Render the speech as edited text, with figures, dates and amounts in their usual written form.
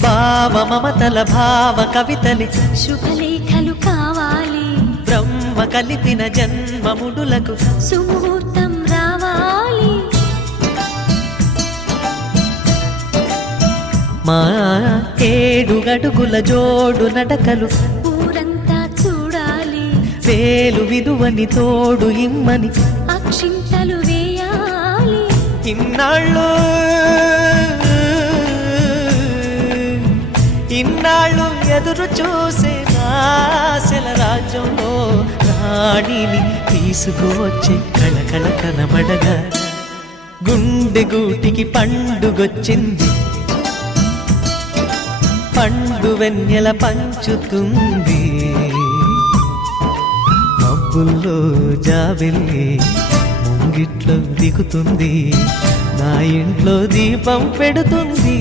భావ మమతల భావ కవితలి శుభలేఖలు కావాలి, బ్రహ్మ కలిపిన జన్మముడులకు సుముహూర్తం రావాలి. మా 7 అడుగుల జోడు నడకలు ఊరంతా చూడాలి, వేలు విలువని తోడు ఇమ్మని అక్షింతలు వేయాలి. ఇన్నాళ్ళు ఎదురు చూసే ఆశల రాజ్యంలో రాణిని తీసుకువచ్చే కళకళ కనబడగా గుండె గూటికి పండుగొచ్చింది, పండు వెన్నెల పంచుతుంది. మబ్బుల్లో జాబిల్లి ముంగిట్లో దిగుతుంది, నా ఇంట్లో దీపం పెడుతుంది.